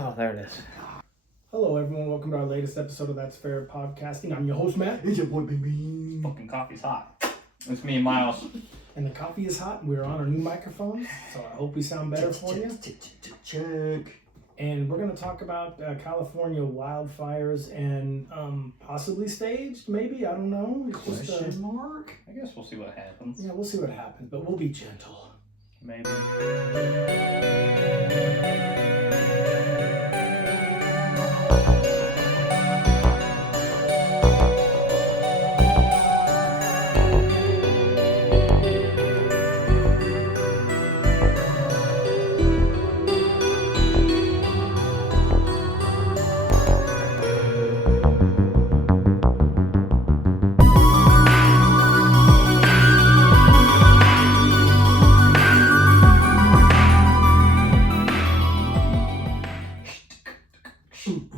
Oh, there it is. Hello, everyone. Welcome to our latest episode of That's Fair Podcasting. I'm your host, Matt. It's your boy, baby. Fucking coffee's hot. It's me, Myles. And the coffee is hot. We're on our new microphones, so I hope we sound better for you. Check. And we're going to talk about California wildfires and possibly staged, maybe. I don't know. It's Question mark? I guess we'll see what happens. Yeah, we'll see what happens, but we'll be gentle. Maybe.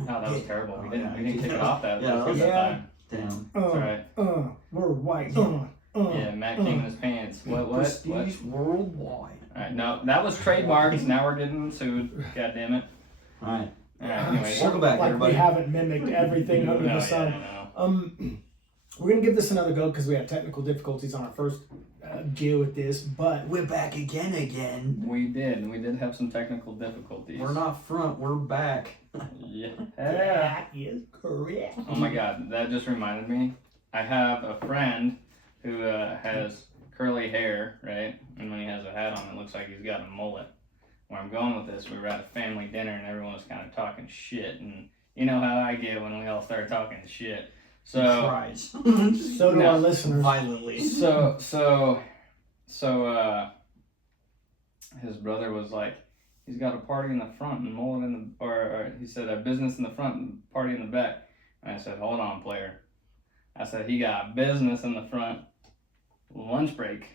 That was terrible. We didn't take it off that. Yeah, that time. Damn. That's right. We're white. Yeah, Matt came in his pants. What? Prestige worldwide. Alright, no, that was trademarks. Now we're getting sued. God damn it. Alright. Anyway. Welcome back, like everybody. We haven't mimicked everything under the sun. We're going to give this another go because we had technical difficulties on our first deal with this, but We're back again. We did have some technical difficulties. We're not front, we're back. Yeah. that is correct. Oh my god, that just reminded me. I have a friend who has curly hair, right? And when he has a hat on, it looks like he's got a mullet. Where I'm going with this, we were at a family dinner and everyone was kind of talking shit. And you know how I get when we all start talking shit. So, Cries. So do our listeners. Violently. so, his brother was like, he's got a party in the front and mullet in the, or he said a business in the front and party in the back. And I said, hold on, player. I said, he got business in the front, lunch break,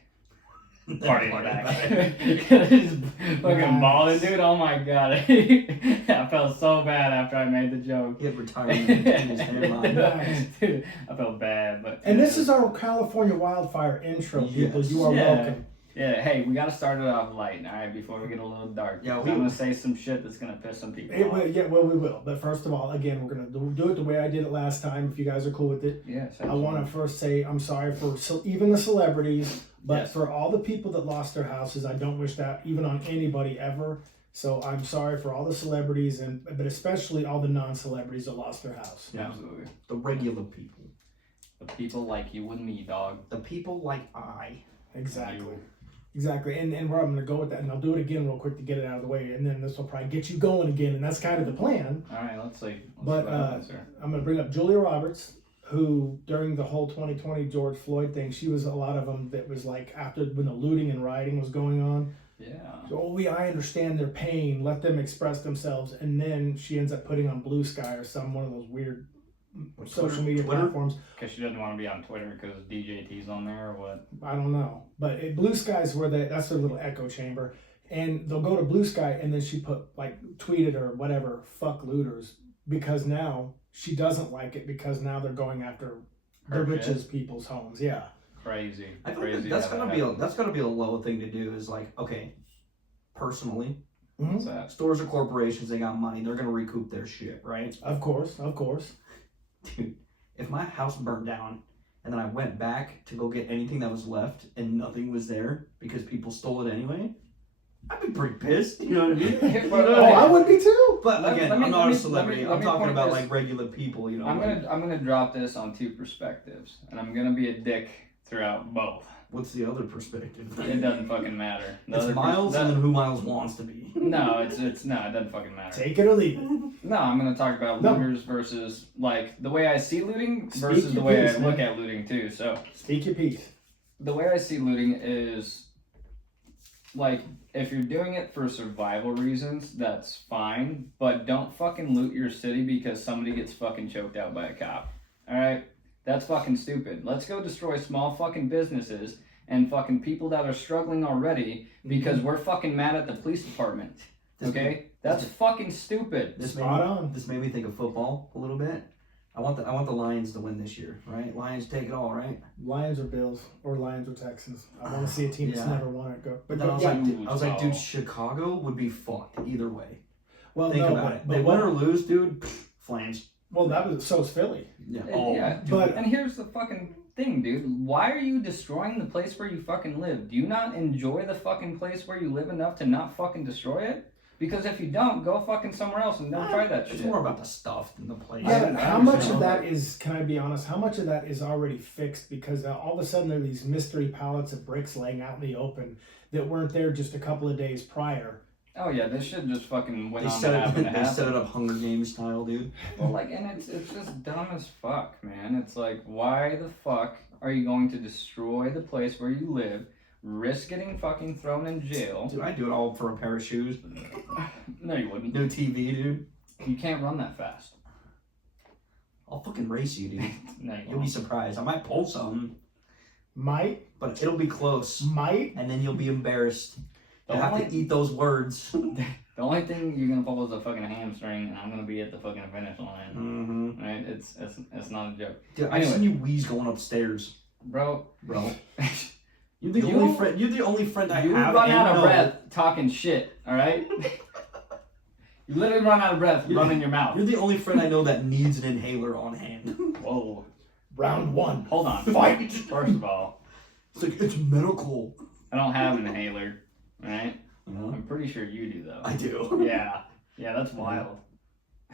party in the back. He's fucking balling, dude. Oh my god. I felt so bad after I made the joke. He had retirement in his hairline. Nice. Dude, I felt bad, but. And this is our California wildfire intro, people. Yes. You are welcome. Yeah, hey, we gotta start it off light, alright, before we get a little dark. Yeah, I'm gonna say some shit that's gonna piss some people off. We will. But first of all, again, we're going to do it the way I did it last time, if you guys are cool with it. Yes. I want to first say I'm sorry for even the celebrities, but Yes. for all the people that lost their houses, I don't wish that even on anybody ever. So I'm sorry for all the celebrities, but especially all the non-celebrities that lost their house. Yeah, absolutely. The regular people. The people like you and me, dog. The people like I. Exactly. Exactly, and where I'm going to go with that, and I'll do it again real quick to get it out of the way, and then this will probably get you going again, and that's kind of the plan. Alright, let's see. But I'm going to bring up Julia Roberts, who during the whole 2020 George Floyd thing, she was a lot of them that was like after when the looting and rioting was going on. Yeah. So, I understand their pain, let them express themselves, and then she ends up putting on Blue Sky or one of those weird social media platforms. Because she doesn't want to be on Twitter because DJT's on there or what? I don't know, but Blue Sky's where that's their little echo chamber, and they'll go to Blue Sky, and then she tweeted or whatever, fuck looters, because now she doesn't like it because now they're going after the richest people's homes. Yeah, Crazy. I think Crazy. that's gonna be a low thing to do. Is like, okay, personally, What's that? stores or corporations, they got money, they're gonna recoup their shit, right? Of course. Dude, if my house burned down and then I went back to go get anything that was left and nothing was there because people stole it anyway, I'd be pretty pissed. You know what I mean? I would be too. But again, I'm not a celebrity. I'm talking about this. like regular people. You know, I'm gonna drop this on two perspectives, and I'm gonna be a dick throughout both. What's the other perspective? It doesn't fucking matter. It's Myles and then who Myles wants to be. No, it doesn't fucking matter. Take it or leave it. No, I'm gonna talk about looters versus like the way I see looting versus the way I look at looting too. So speak your piece. The way I see looting is like if you're doing it for survival reasons, that's fine, but don't fucking loot your city because somebody gets fucking choked out by a cop. Alright? That's fucking stupid. Let's go destroy small fucking businesses and fucking people that are struggling already because we're fucking mad at the police department. Okay? That's fucking stupid. This Spot made me think of football a little bit. I want the Lions to win this year, right? Lions take it all, right? Lions or Bills, or Lions or Texans. I want to see a team that's never won it go. But I was like, dude, Chicago would be fucked either way. Well, Think no, about but, it. but They what, win or lose, dude. Flames. well, that was so's Philly. Yeah. Yeah. But And here's the fucking thing, dude. Why are you destroying the place where you fucking live? Do you not enjoy the fucking place where you live enough to not fucking destroy it? Because if you don't, go fucking somewhere else and don't try that It's shit. more about the stuff than the place. yeah, but I how much understand of all that is? Can I be honest? How much of that is already fixed? Because all of a sudden there are these mystery pallets of bricks laying out in the open that weren't there just a couple of days prior. Oh yeah, this shit just fucking went They on set to it. happen to They set happen. it up Hunger Games style, dude. Well, like, and it's just dumb as fuck, man. It's like, why the fuck are you going to destroy the place where you live, risk getting fucking thrown in jail? Dude, I'd do it all for a pair of shoes. No, you wouldn't. No TV, dude. You can't run that fast. I'll fucking race you, dude. No, you You'll be won't. surprised. I might pull something, Might, but it'll be close. and And then you'll be embarrassed. You'll have to eat those words. The only thing you're gonna pull is a fucking hamstring, and I'm gonna be at the fucking finish line. Mm-hmm. Right? It's not a joke, Dude, I've Anyway. seen you wheeze going upstairs, bro. bro. You're the You- only friend. You're the only friend I You have. run and out of know. breath talking shit. All right. You literally run out of breath running your mouth. You're the only friend I know that needs an inhaler on hand. Whoa. round one. Hold on. Fight. First of all, It's like it's medical. I don't have an inhaler. Right? You know? I'm pretty sure you do though. I do. Yeah. Yeah, that's wild.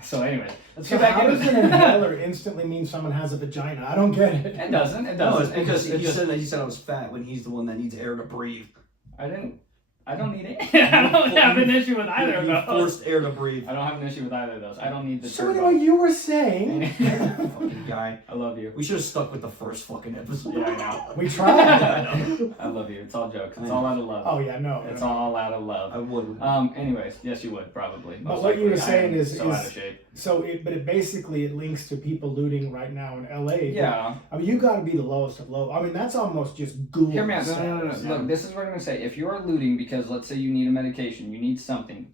So anyway, let's So get back how into does an inhaler instantly mean someone has a vagina? I don't get it. It doesn't. It No, doesn't. it's because it he just, said that he said I was fat when he's the one that needs air to breathe. I don't need it. I don't have an issue with either of You those. forced air to breathe. I don't have an issue with either of those. I don't need the So turbo. anyway, you were saying Fucking guy. I love you. We should have stuck with the first fucking episode. Yeah, I know. we tried. I love you. It's all jokes. It's all out of love. Oh yeah, no. It's no. all out of love. I would. Anyways, yes, you would probably. But Most what you likely. were saying I am is- so out of shape. So it basically it links to people looting right now in LA. Yeah. I mean, you got to be the lowest of low. I mean, that's almost just ghoul. Hear me out. No. status. Look, this is what I'm gonna say. If you're looting because let's say you need a medication, you need something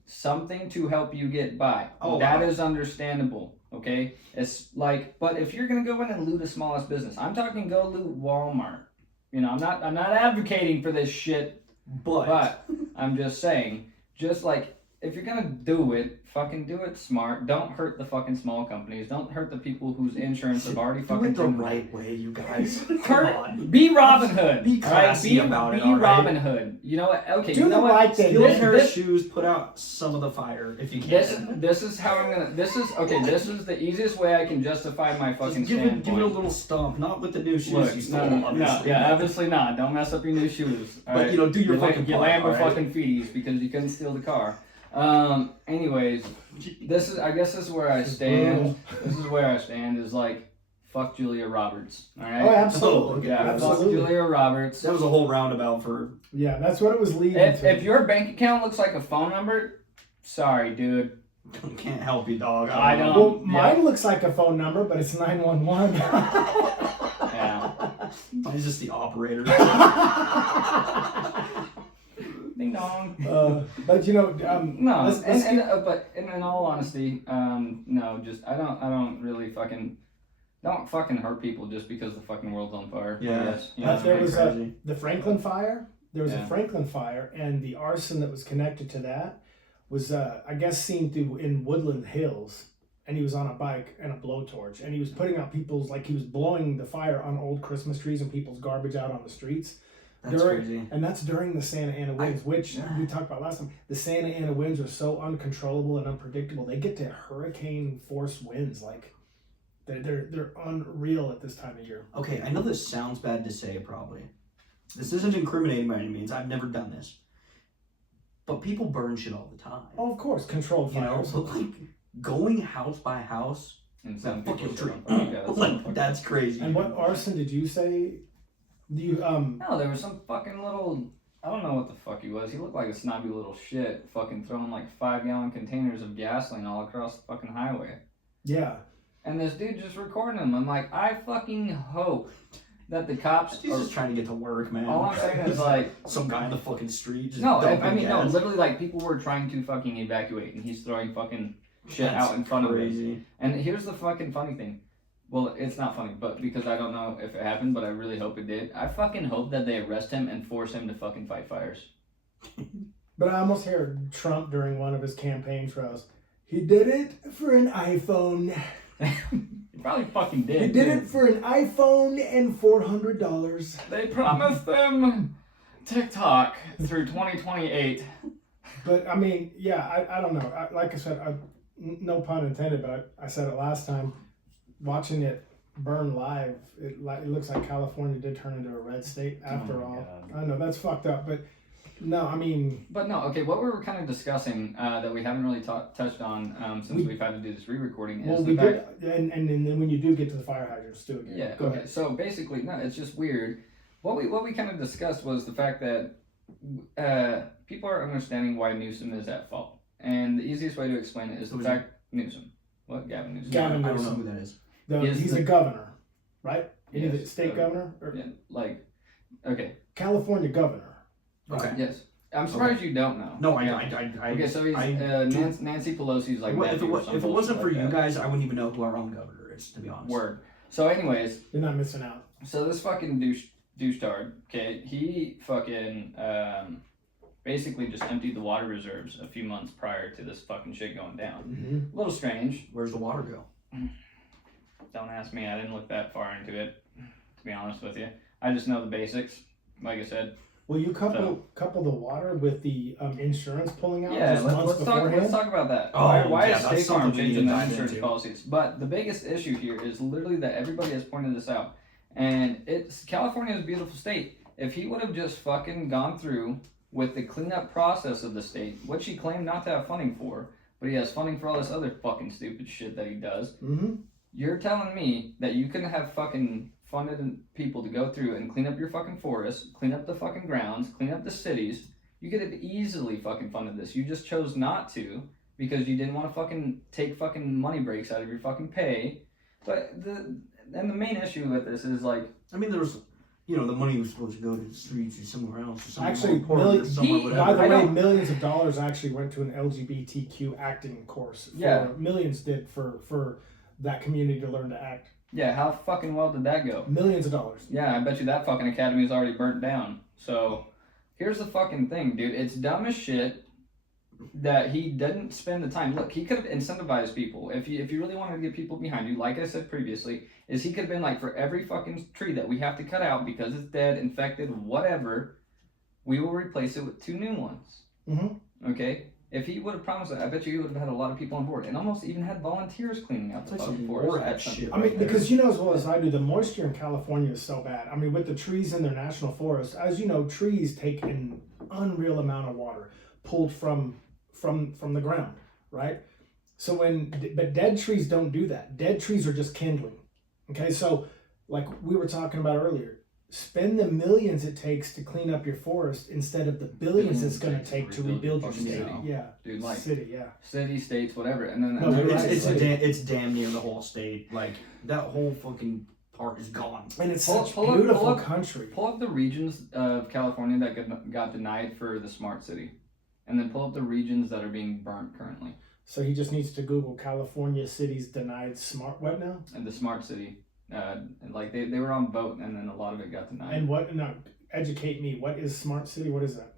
to help you get by. Oh, that wow. is understandable. Okay. It's like, but if you're gonna go in and loot a smallest business, I'm talking go loot Walmart. You know, I'm not advocating for this shit, but I'm just saying, just like if you're gonna do it, fucking do it smart. Don't hurt the fucking small companies. Don't hurt the people whose insurance have already Do fucking it the taken- right way, you guys. Come Hurt- on. Be Robin Hood. Be classy about it, Be all right? Robin Hood. You know what? Okay. Do you know the what? right thing. Steal a This- pair of this- shoes, put out some of the fire if you can. This is how I'm gonna. This is okay. This is the easiest way I can justify my fucking Just give standpoint. it a little stomp, not with the new shoes Look, you stole, no, obviously. yeah, obviously not. Don't mess up your new shoes. all But, right? you know, do your You fucking you part, land with all right? fucking feeties because you couldn't steal the car. Anyways, I guess this is where I stand. This is where I stand is like, fuck Julia Roberts. All right. Oh, absolutely. okay. Yeah, fuck absolutely. Julia Roberts. That was a whole roundabout for. Yeah, that's what it was leading If to. your bank account looks like a phone number, sorry, dude. Can't help you, dog. I don't- Well, mine looks like a phone number, but it's 911. Yeah. He's just the operator. Ding dong. But you know, No, let's but in all honesty, no, just I don't really don't fucking hurt people just because the fucking world's on fire. Yeah. Yes. You But know, there right? was crazy. the Franklin fire. There was Yeah. a Franklin fire, and the arson that was connected to that was, I guess, seen through in Woodland Hills. And he was on a bike and a blowtorch, and he was putting out he was blowing the fire on old Christmas trees and people's garbage out on the streets. That's crazy. And that's during the Santa Ana winds, which we talked about last time. The Santa Ana winds are so uncontrollable and unpredictable. They get to hurricane force winds, like they're unreal at this time of year. Okay, I know this sounds bad to say, probably. This isn't incriminating by any means. I've never done this. But people burn shit all the time. Oh, of course, controlled You know, fires. so like going house by house, And some fuck people your shit tree. on fire. Yeah, that's Like, fucking- that's crazy. And what arson did you say? You No, there was some fucking little. I don't know what the fuck he was. He looked like a snobby little shit, fucking throwing like 5-gallon containers of gasoline all across the fucking highway. yeah. And this dude just recording him. I'm like, I fucking hope that the cops. He's just trying to get to work, man. All I'm saying is like. Some guy in the fucking street just No, dumping I mean, no, gas. literally, like, people were trying to fucking evacuate, and he's throwing fucking shit That's out in front of him. crazy. And here's the fucking funny thing. Well, it's not funny, but because I don't know if it happened, but I really hope it did. I fucking hope that they arrest him and force him to fucking fight fires. But I almost heard Trump during one of his campaign trails. He did it for an iPhone. He probably fucking did. He did too. it for an iPhone and $400. They promised them TikTok through 2028. But I mean, yeah, I don't know. Like I said, no pun intended, but I said it last time. Watching it burn live, it looks like California did turn into a red state after all. God. I know that's fucked up, but no, I mean. But no, okay. What we were kind of discussing that we haven't really touched on since we've had to do this re-recording is the fact. And then when you do get to the fire hydrants, do it again. Yeah. Go Okay. ahead. So basically, no, it's just weird. What we kind of discussed was the fact that people are understanding why Newsom is at fault, and the easiest way to explain it is the fact Newsom. What Gavin Newsom? Gavin I don't know Newsom. who that is. He's a governor, right? Yes, He's a state governor? Or Yeah. Like, okay. California governor. Okay. Yes. I'm surprised you don't know. No, Yeah. I Okay, so he's Nancy Pelosi's like. If it wasn't for you like guys, I wouldn't even know who our own governor is, to be honest. Word. So, anyways, You're not missing out. so this fucking douchebag, okay, he fucking basically just emptied the water reserves a few months prior to this fucking shit going down. Mm-hmm. A little strange. Where's the water go? Don't ask me. I didn't look that far into it, to be honest with you. I just know the basics. Like I said. Well, you couple the water with the insurance pulling out Yeah, just months let's beforehand. talk about that. Oh, why yeah, is that's State Farm something we need changing to the dive insurance into. policies? But the biggest issue here is literally that everybody has pointed this out, and it's California is a beautiful state. If he would have just fucking gone through with the cleanup process of the state, which he claimed not to have funding for, but he has funding for all this other fucking stupid shit that he does. Mm-hmm. You're telling me that you couldn't have fucking funded people to go through and clean up your fucking forests, clean up the fucking grounds, clean up the cities. You could have easily fucking funded this. You just chose not to because you didn't want to fucking take fucking money breaks out of your fucking pay. But the main issue with this is like, I mean, there was, the money was supposed to go to the streets or somewhere else. Or somewhere Actually, more important, somewhere by whatever. the way, millions of dollars actually went to an LGBTQ acting course. Millions did for that community to learn to act. yeah, how fucking well did that go? Millions of dollars. Yeah, I bet you that fucking academy is already burnt down. So, here's the fucking thing, dude. It's dumb as shit that he didn't spend the time. Look, he could have incentivized people. If you really wanted to get people behind you, like I said previously, is he could have been like, for every fucking tree that we have to cut out because it's dead, infected, whatever, we will replace it with 2 new ones. Mm-hmm. Okay? If he would have promised that, I bet you he would have had a lot of people on board, and almost even had volunteers cleaning out the It's like fucking some forest. war at some- shit. I mean, because you know as well as I do, the moisture in California is so bad. I mean, with the trees in their national forest, as you know, trees take an unreal amount of water pulled from the ground, right? So but dead trees don't do that. Dead trees are just kindling. Okay, so like we were talking about earlier, spend the millions it takes to clean up your forest instead of the billions it's going to take to rebuild your fucking city. city. Yeah, Dude, like, city, yeah. city, states, whatever, and then No, and you're then right. It's damn near the whole state. Like, that whole fucking part is gone. And it's Pull- such pull up- beautiful pull up- country. Pull up the regions of California that got denied for the smart city, and then pull up the regions that are being burnt currently. So he just needs to Google California cities denied smart what now? And the smart city, like they were on vote, and then a lot of it got denied. And what? No, educate me. What is smart city? What is that?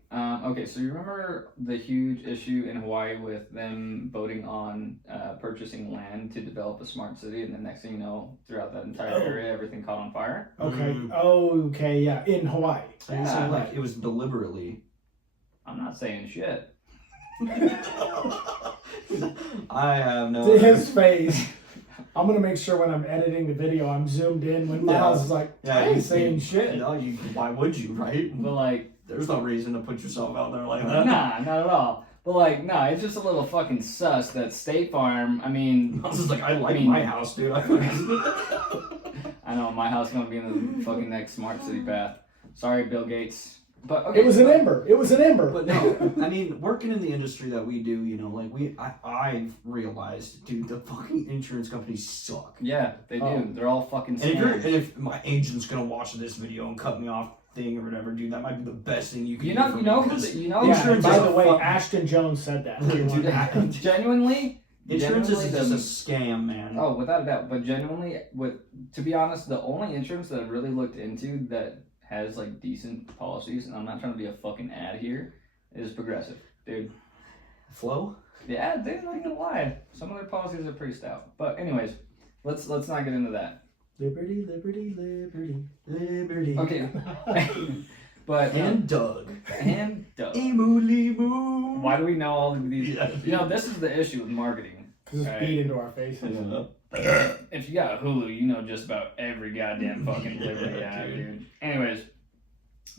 Okay, so you remember the huge issue in Hawaii with them voting on purchasing land to develop a smart city, and the next thing you know, throughout that entire area, everything caught on fire? Okay. Okay. Yeah. In Hawaii. So you say, like, it was deliberately. I'm not saying shit. I have no. To his face. I'm gonna make sure when I'm editing the video, I'm zoomed in when Myles is like, I ain't saying shit. No, why would you, right? But like, There's no reason to put yourself out there like that. nah, not at all. But like, nah, it's just a little fucking sus that State Farm, I mean... I was just like, I like mean- my house, dude. I know, my house is gonna be in the fucking next smart city path. Sorry, Bill Gates. But okay. It was an ember. It was an ember. But no, I mean, working in the industry that we do, like I've realized, dude, the fucking insurance companies suck. Yeah, they do. Oh. They're all fucking And scams. if my agent's gonna watch this video and cut me off thing or whatever, dude, that might be the best thing you can You do. know, for you know, me, 'cause you know. Yeah, insurance by is the a way, fuck- Ashton Jones said that. Dude, genuinely, insurance is genuinely just a scam, man. Oh, without a doubt. But genuinely, to be honest, the only insurance that I've really looked into that has like decent policies, and I'm not trying to be a fucking ad here, is Progressive, dude. Flow? Yeah, dude, I'm not gonna lie. Some of their policies are pretty stout. But anyways, let's not get into that. Liberty, liberty, liberty, liberty. Okay. But And Doug. Emu Limu. Why do we know all of these? Yeah. You know, this is the issue with marketing. Because it's Right. beat into our faces. If you got Hulu, you know just about every goddamn fucking Liberty Yeah, ad, dude. dude. Anyways,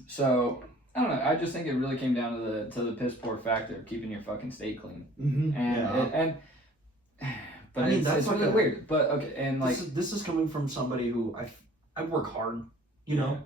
so I don't know. I just think it really came down to the piss poor factor of keeping your fucking state clean, Mm-hmm. and but I mean, it's that's like really a- weird. But okay, and like This is coming from somebody who I work hard, you know?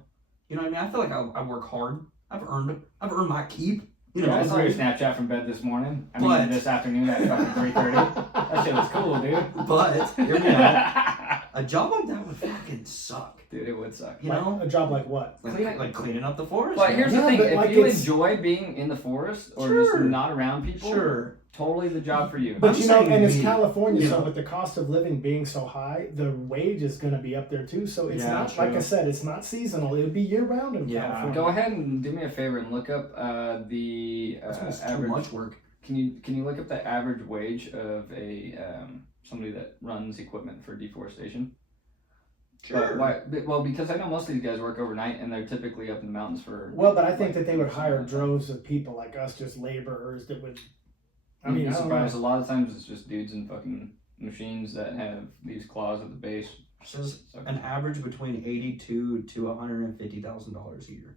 You know what I mean? I feel like I work hard. I've earned my keep. You know, I saw your Snapchat from bed this morning. I mean, But- this afternoon at fucking 3:30. That shit was cool, dude. But hear me out. A job like that would fucking suck. Dude, it would suck. You know? A job like what? Like cleaning up the forest. But man. here's Yeah, the thing: but if like you it's- enjoy being in the forest or just Sure. not around people, Sure. totally the job for you. But I'm you know, saying and it's me, California, you so know. with the cost of living being so high, the wage is going to be up there too. So it's Yeah, not, like I true. said, it's not seasonal. It'll be year round in Yeah. California. Go ahead and do me a favor and look up the That's almost too average. much work. Can you look up the average wage of a somebody that runs equipment for deforestation? But why? Well, because I know most of these guys work overnight and they're typically up in the mountains for. Well, but I think that they would hire droves of people like us, just laborers that would. I mean, You'd I be don't surprised. know. A lot of times it's just dudes in fucking machines that have these claws at the base. Says So- an average between $82,000 to $150,000 a year.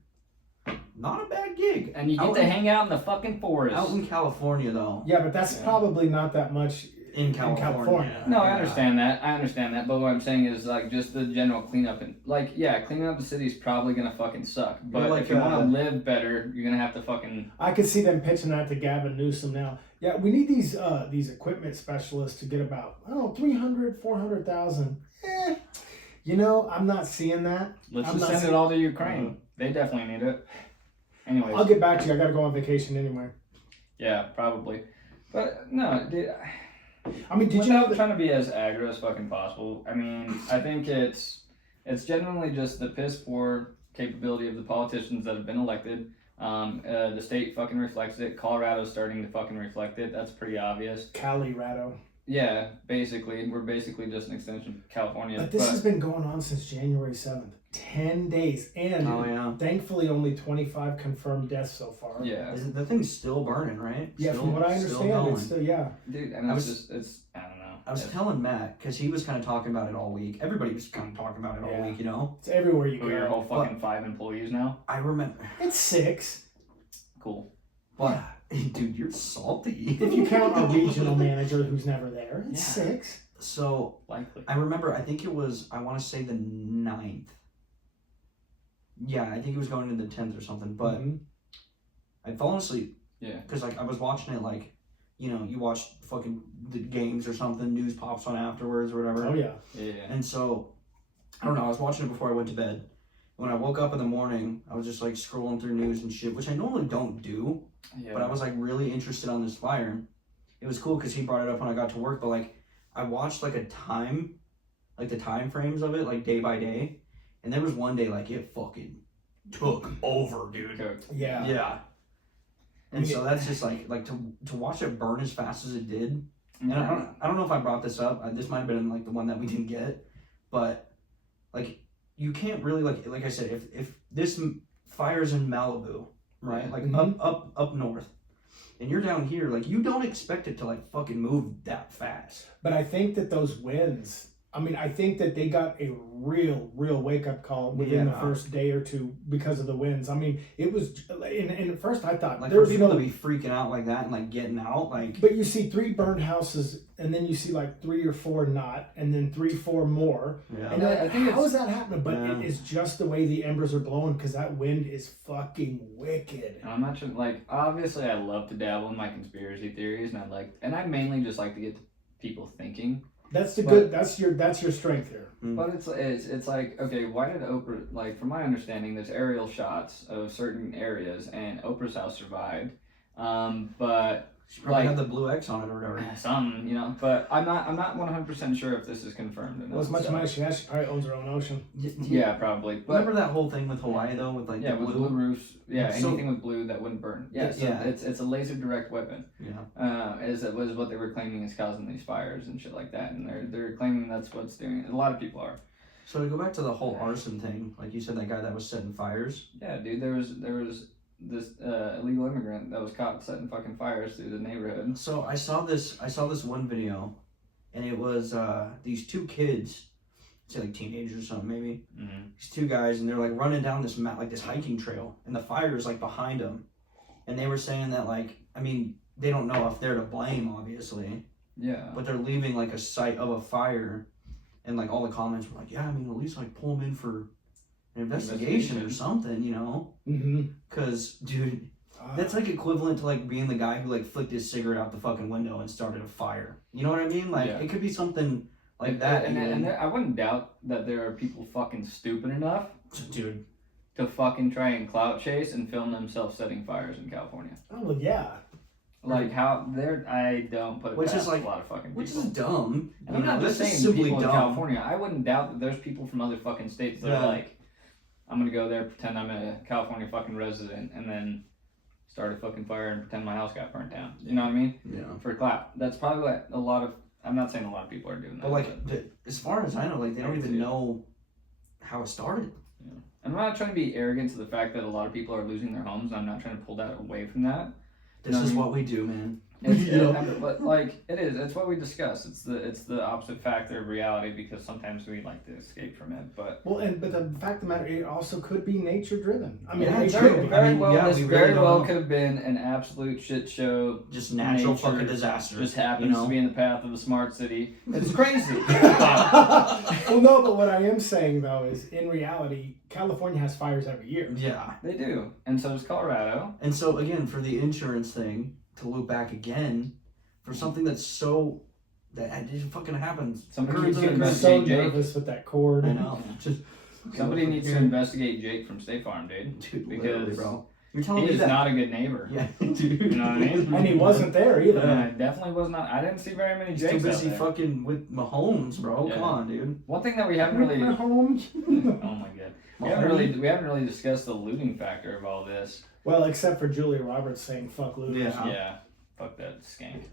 Not a bad gig. And you get Out to in- hang out in the fucking forest. Out in California, though. Yeah, but that's Yeah. probably not that much In California. No, I Yeah. understand that. I understand that. But what I'm saying is, like, just the general cleanup and, like, yeah, cleaning up the city is probably gonna fucking suck. But like, if you want to live better, you're gonna have to fucking. I could see them pitching that to Gavin Newsom now. Yeah, we need these equipment specialists to get about 300, 400,000. You know, I'm not seeing that. Let's I'm just not send saying- it all to Ukraine. They definitely need it. Anyways, I'll get back to you. I got to go on vacation anyway. yeah, probably. But no, dude. I mean, did you know Without that? trying to be as aggro as fucking possible, I mean, I think it's generally just the piss poor capability of the politicians that have been elected. The state fucking reflects it. Colorado's starting to fucking reflect it. That's pretty obvious. Colorado. Yeah, basically, we're basically just an extension of California. But this has been going on since January 7th. 10 days. And Oh, yeah. thankfully, only 25 confirmed deaths so far. yeah, The thing's still burning, right? Yeah, Still- from what I still understand, going. it's still, yeah. dude, and I it's was- just it's I don't know. I was It's- telling Matt, because he was kind of talking about it all week. Everybody was kind of talking about it all Yeah. week, you know? It's everywhere you who your whole go. fucking 5 employees now. I remember. It's 6. Cool. But, dude, you're salty. If you count a regional manager who's never there, it's Yeah. 6. So, Likely. I remember, I think it was, I want to say the 9th. Yeah, I think it was going into the 10th or something, but Mhm. I'd fallen asleep. Yeah. Because, like, I was watching it, like, you know, you watch fucking the games or something, news pops on afterwards or whatever. Oh, yeah. Yeah. And so, I don't know, I was watching it before I went to bed. When I woke up in the morning, I was just, like, scrolling through news and shit, which I normally don't do, Yeah. but I was, like, really interested on this fire. It was cool because he brought it up when I got to work, but, like, I watched, like, a time, like, the time frames of it, like, day by day, and there was one day, like, it fucking took over, dude. Cooked. Yeah. Yeah. And so that's just like to watch it burn as fast as it did. And I don't know if I brought this up. This might have been like the one that we didn't get, but like you can't really like I said, if this fire's in Malibu, right? Like Mhm. up north, and you're down here, like you don't expect it to like fucking move that fast. But I think that those winds, I mean, I think that they got a real wake up call within the Yeah. first day or two because of the winds. I mean, it was, and at first I thought, Like there for was people no, to be freaking out like that and like getting out, like but you see 3 burned houses, and then you see like 3 or 4 not, and then 3, 4 more. yeah. And you're like, I think how it's- is that happening? But Yeah. it is just the way the embers are blowing because that wind is fucking wicked. And I'm not sure, like, obviously I love to dabble in my conspiracy theories, and I mainly just like to get people thinking. That's the But- good. That's your strength here. But it's like, okay, why did Oprah, like, from my understanding, there's aerial shots of certain areas, and Oprah's house survived. But She probably like had the blue X on it or whatever. some, you know. But I'm not 100% sure if this is confirmed. Or not, Well, as much so. money she has, she probably owns her own ocean. Yeah, probably. But Remember that whole thing with Hawaii though, with like yeah, the with blue? blue roofs. Yeah, So- anything with blue that wouldn't burn. Yeah, so Yeah. it's a laser direct weapon. Yeah. Is what they were claiming is causing these fires and shit like that, and they're claiming that's what's doing it. A lot of people are. So to go back to the whole arson thing, like you said, that guy that was setting fires. Yeah, dude. There was this illegal immigrant that was caught setting fucking fires through the neighborhood. So I saw this one video, and it was these two kids, say like teenagers or something maybe. Mm-hmm. These two guys, and they're like running down this like this hiking trail, and the fire is like behind them, and they were saying that like, I mean, they don't know if they're to blame, obviously, Yeah. but they're leaving like a site of a fire, and like all the comments were like, yeah, I mean, at least like pull them in for an investigation or something, you know? Mm-hmm. Cause dude, that's like equivalent to like being the guy who like flicked his cigarette out the fucking window and started a fire. You know what I mean? Like Yeah. it could be something like that. And I wouldn't doubt that there are people fucking stupid enough dude, to fucking try and clout chase and film themselves setting fires in California. Oh well, yeah. Like how I don't put it Which past is like- a lot of fucking people. which is dumb. And I'm not just That's saying simply people in dumb. California. I wouldn't doubt that there's people from other fucking states that Yeah. are like, I'm gonna go there, pretend I'm a California fucking resident, and then start a fucking fire and pretend my house got burnt down. You know what I mean? Yeah. For clout. That's probably what a lot of. I'm not saying a lot of people are doing that. But like, as far as I know, like they don't even know how it started. I'm not trying to be arrogant to the fact that a lot of people are losing their homes. I'm not trying to pull that away from that. This You know is what I what we do, man. But like it is. It's what we discuss. It's the opposite factor of reality because sometimes we like to escape from it. But Well, but the fact of the matter, it also could be nature driven. I mean, Yeah, it true. could be. very mean, well, yeah, this we really very don't well know. could have been an absolute shit show. Just natural Nature fucking disaster. Just happens you know? to be in the path of a smart city. It's crazy. Well, no, but what I am saying though is, in reality, California has fires every year. Yeah. They do, and so does Colorado. And so again, for the insurance thing, to loop back again, for something that's so that it fucking happens. Somebody Occurs needs to in a I'm minute. so investigate Jake. nervous with that cord. I know. Yeah. Just Somebody needs to investigate Jake from State Farm, dude. Dude, Because literally, bro. You're telling He me is that? not a good neighbor. Yeah, dude. You know what I mean? And he wasn't there either. I definitely was not. I didn't see very many He's too Jakes out busy there. fucking with Mahomes, bro. Yeah. Come on, dude. One thing that we haven't really. My home. Oh my god. We haven't really discussed the looting factor of all this. Well, except for Julia Roberts saying "fuck looters." Yeah. Yeah. Fuck that skank.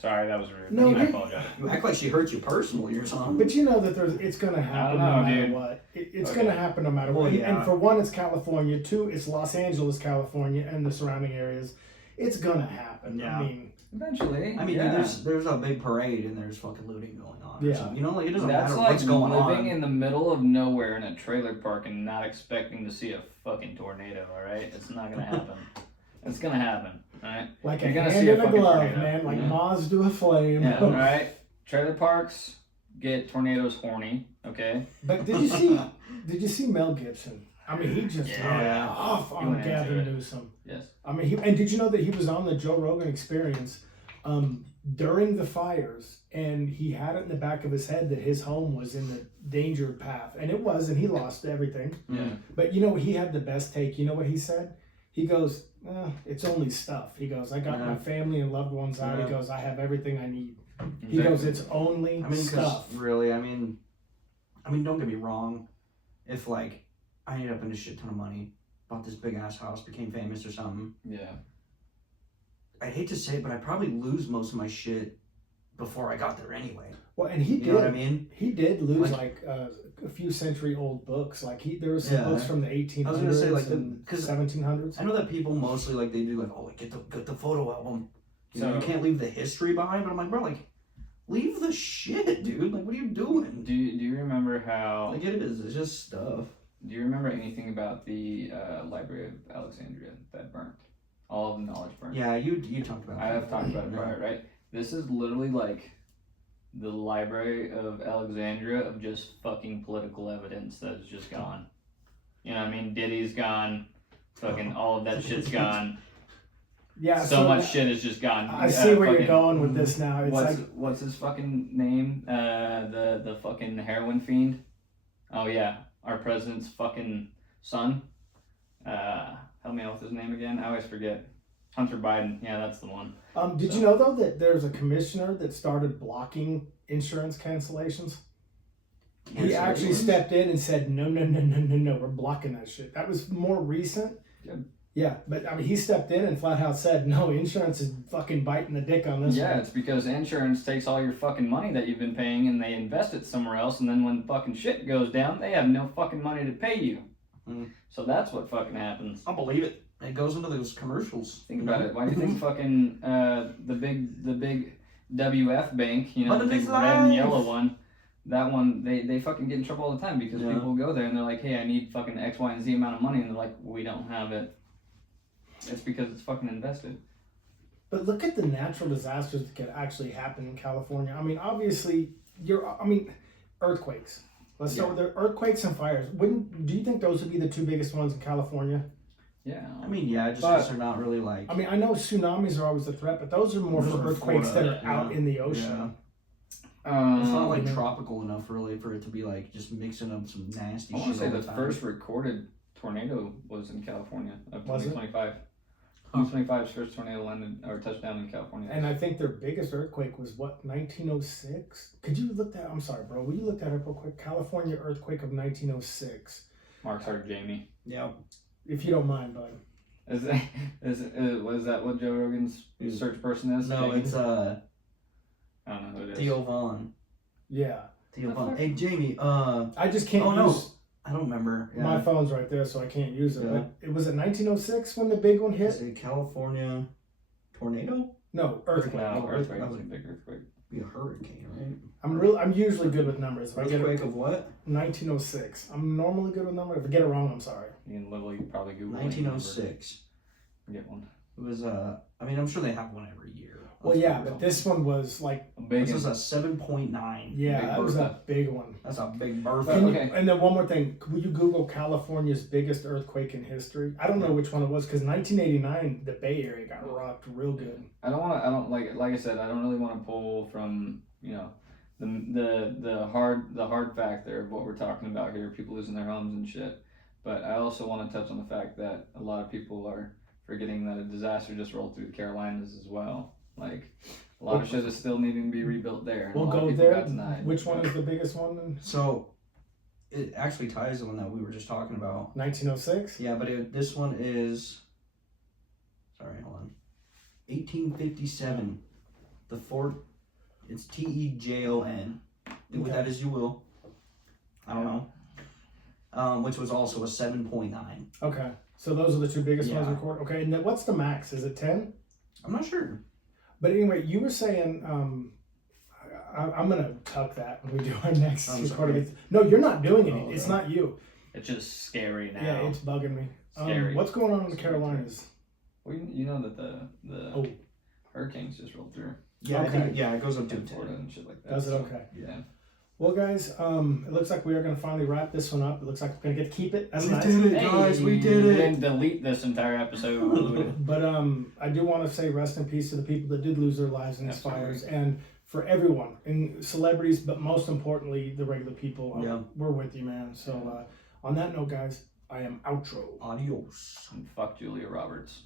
Sorry, that was rude. No, I you- apologize. You act like she hurt you personally or something. But you know that it's going to happen know, no matter dude. what. It's Okay. going to happen no matter Well, what. yeah. And for one, it's California. Two, it's Los Angeles, California, and the surrounding areas. It's going to happen. Yeah. I mean, Eventually. I mean, yeah. dude, there's a big parade and there's fucking looting going on. Yeah. Or something. You know, like it doesn't That's matter like what's going living on. in the middle of nowhere in a trailer park and not expecting to see a fucking tornado, alright? It's not gonna happen. It's gonna happen, alright? like You're a gonna hand see a in a fucking glove, tornado. man. Like Yeah. moths to a flame. Yeah, alright? Trailer parks get tornadoes horny, okay? But did you see Mel Gibson? I mean, he just Yeah. went off He on went into Gavin it. Newsom. Yes. I mean, and did you know that he was on the Joe Rogan Experience during the fires, and he had it in the back of his head that his home was in the danger path, and it was, and he lost everything. Yeah. But you know, he had the best take. You know what he said? He goes, "It's only stuff." He goes, "I got Yeah. my family and loved ones out." Yeah. He goes, "I have everything I need." He Exactly. goes, "It's only I mean, 'cause stuff." really, I mean, don't get me wrong. If like I ended up in a shit ton of money, bought this big ass house, became famous or something, Yeah. I hate to say it, but I'd probably lose most of my shit before I got there anyway. Well, and he You did. know what I mean? He did lose Like- a few century old books. Like there was some Yeah. books from the 1800s I was gonna say, like, and 'cause 1700s. I know that people mostly like they do like, oh, like get the photo album. You know, So- you can't leave the history behind. But I'm like, bro, like leave the shit, dude. Like, what are you doing? Do you remember how? Like it is. It's just stuff. Do you remember anything about the Library of Alexandria that burnt? All of the knowledge burnt. Yeah, you talked about. I that. have talked about it prior, right? This is literally like the Library of Alexandria of just fucking political evidence that is just gone. You know what I mean? Diddy's gone. Fucking all of that shit's gone. Yeah, So much shit is just gone. I see where you're fucking- going with this now. It's like What's his fucking name? The fucking heroin fiend. Oh yeah, our president's fucking son. Help me out with his name again. I always forget. Hunter Biden. Yeah, that's the one. Did you know though that there's a commissioner that started blocking insurance cancellations? He actually stepped in and said, no, we're blocking that shit. That was more recent. Good. Yeah, but I mean, he stepped in and flat out said, no, insurance is fucking biting the dick on this Yeah, one. it's because insurance takes all your fucking money that you've been paying and they invest it somewhere else, and then when fucking shit goes down, they have no fucking money to pay you. So that's what fucking happens. I'll believe it. It goes into those commercials. Think about it. Why do you think fucking the big WF bank, you know, the big red and yellow one, that one, they fucking get in trouble all the time because people go there and they're like, hey, I need fucking X, Y, and Z amount of money, and they're like, we don't have it. It's because it's fucking invested. But look at the natural disasters that could actually happen in California. I mean, obviously, earthquakes. Let's start with the earthquakes and fires. Do you think those would be the two biggest ones in California? Yeah. I mean, yeah, just because they're not really like... I mean, I know tsunamis are always a threat, but those are more for earthquakes that are out in the ocean. It's not like tropical enough really for it to be like just mixing up some nasty shit. I want to say the time. first recorded tornado was in California of Was it? 2025. 2025's first tornado landed or touched down in California. And I think their biggest earthquake was what, 1906? Could you look that? I'm sorry, bro. Will you look that up real quick? California earthquake of 1906. Mark's our Jamie. Yeah. If you don't mind, bud. Was that what Joe Rogan's search person is? No, Jamie? it's I don't know who it is. Theo Vaughn. Yeah. Theo Vaughn. Hey Jamie. I just can't use. No. I don't remember. Yeah. My phone's right there, so I can't use it. Yeah. But it was at 1906 when the big one hit. Is it California tornado? No, earthquake. No, Oh, earthquake earthquake. was a big earthquake. Be a hurricane, right? I'm usually good with numbers. If I get Earthquake it, of what? 1906. I'm normally good with numbers. If I get it wrong, I'm sorry. You can literally probably Google 1906. Get one. It was I mean, I'm sure they have one every year. Well, yeah, but this one was like, A big This one. is a 7.9. yeah, Big that was a Bertha. big one. That's a big Bertha. Okay. And then one more thing, will you Google California's biggest earthquake in history? I don't know which one it was because 1989, the Bay Area got rocked real good. I don't like I said, I don't really want to pull from, you know, the hard fact there of what we're talking about here, people losing their homes and shit. But I also want to touch on the fact that a lot of people are forgetting that a disaster just rolled through the Carolinas as well. Like a lot of shit is still needing to be rebuilt there. And We'll a lot go of people there. got denied. Which one is the biggest one? Then? So, it actually ties to one that we were just talking about. 1906. Yeah, but this one is. Sorry, hold on. 1857. The Fort. It's Tejon. Do with that as you will. I don't know. Which was also a 7.9. Okay, so those are the two biggest ones Yeah. recorded. Okay, and then what's the max? Is it 10? I'm not sure. But anyway, you were saying, I'm gonna tuck that when we do our next I'm recording. sorry. No, you're not doing it. Oh, It's okay. not you. It's just scary now. Yeah, it's bugging me. Scary. What's going on in the Carolinas? Well, you know that the Oh. hurricanes just rolled through Yeah, I Okay. think, yeah, it goes up to Florida 10. and shit like that. Does it? so, Okay. Yeah. Well, guys, it looks like we are gonna finally wrap this one up. It looks like we're gonna get to keep it. That's We nice. did it, guys. We did it. Then delete this entire episode. But I do want to say rest in peace to the people that did lose their lives in these Absolutely. fires, and for everyone, and celebrities, but most importantly, the regular people. Yeah. We're with you, man. So on that note, guys, I am outro. Adios. And fuck Julia Roberts.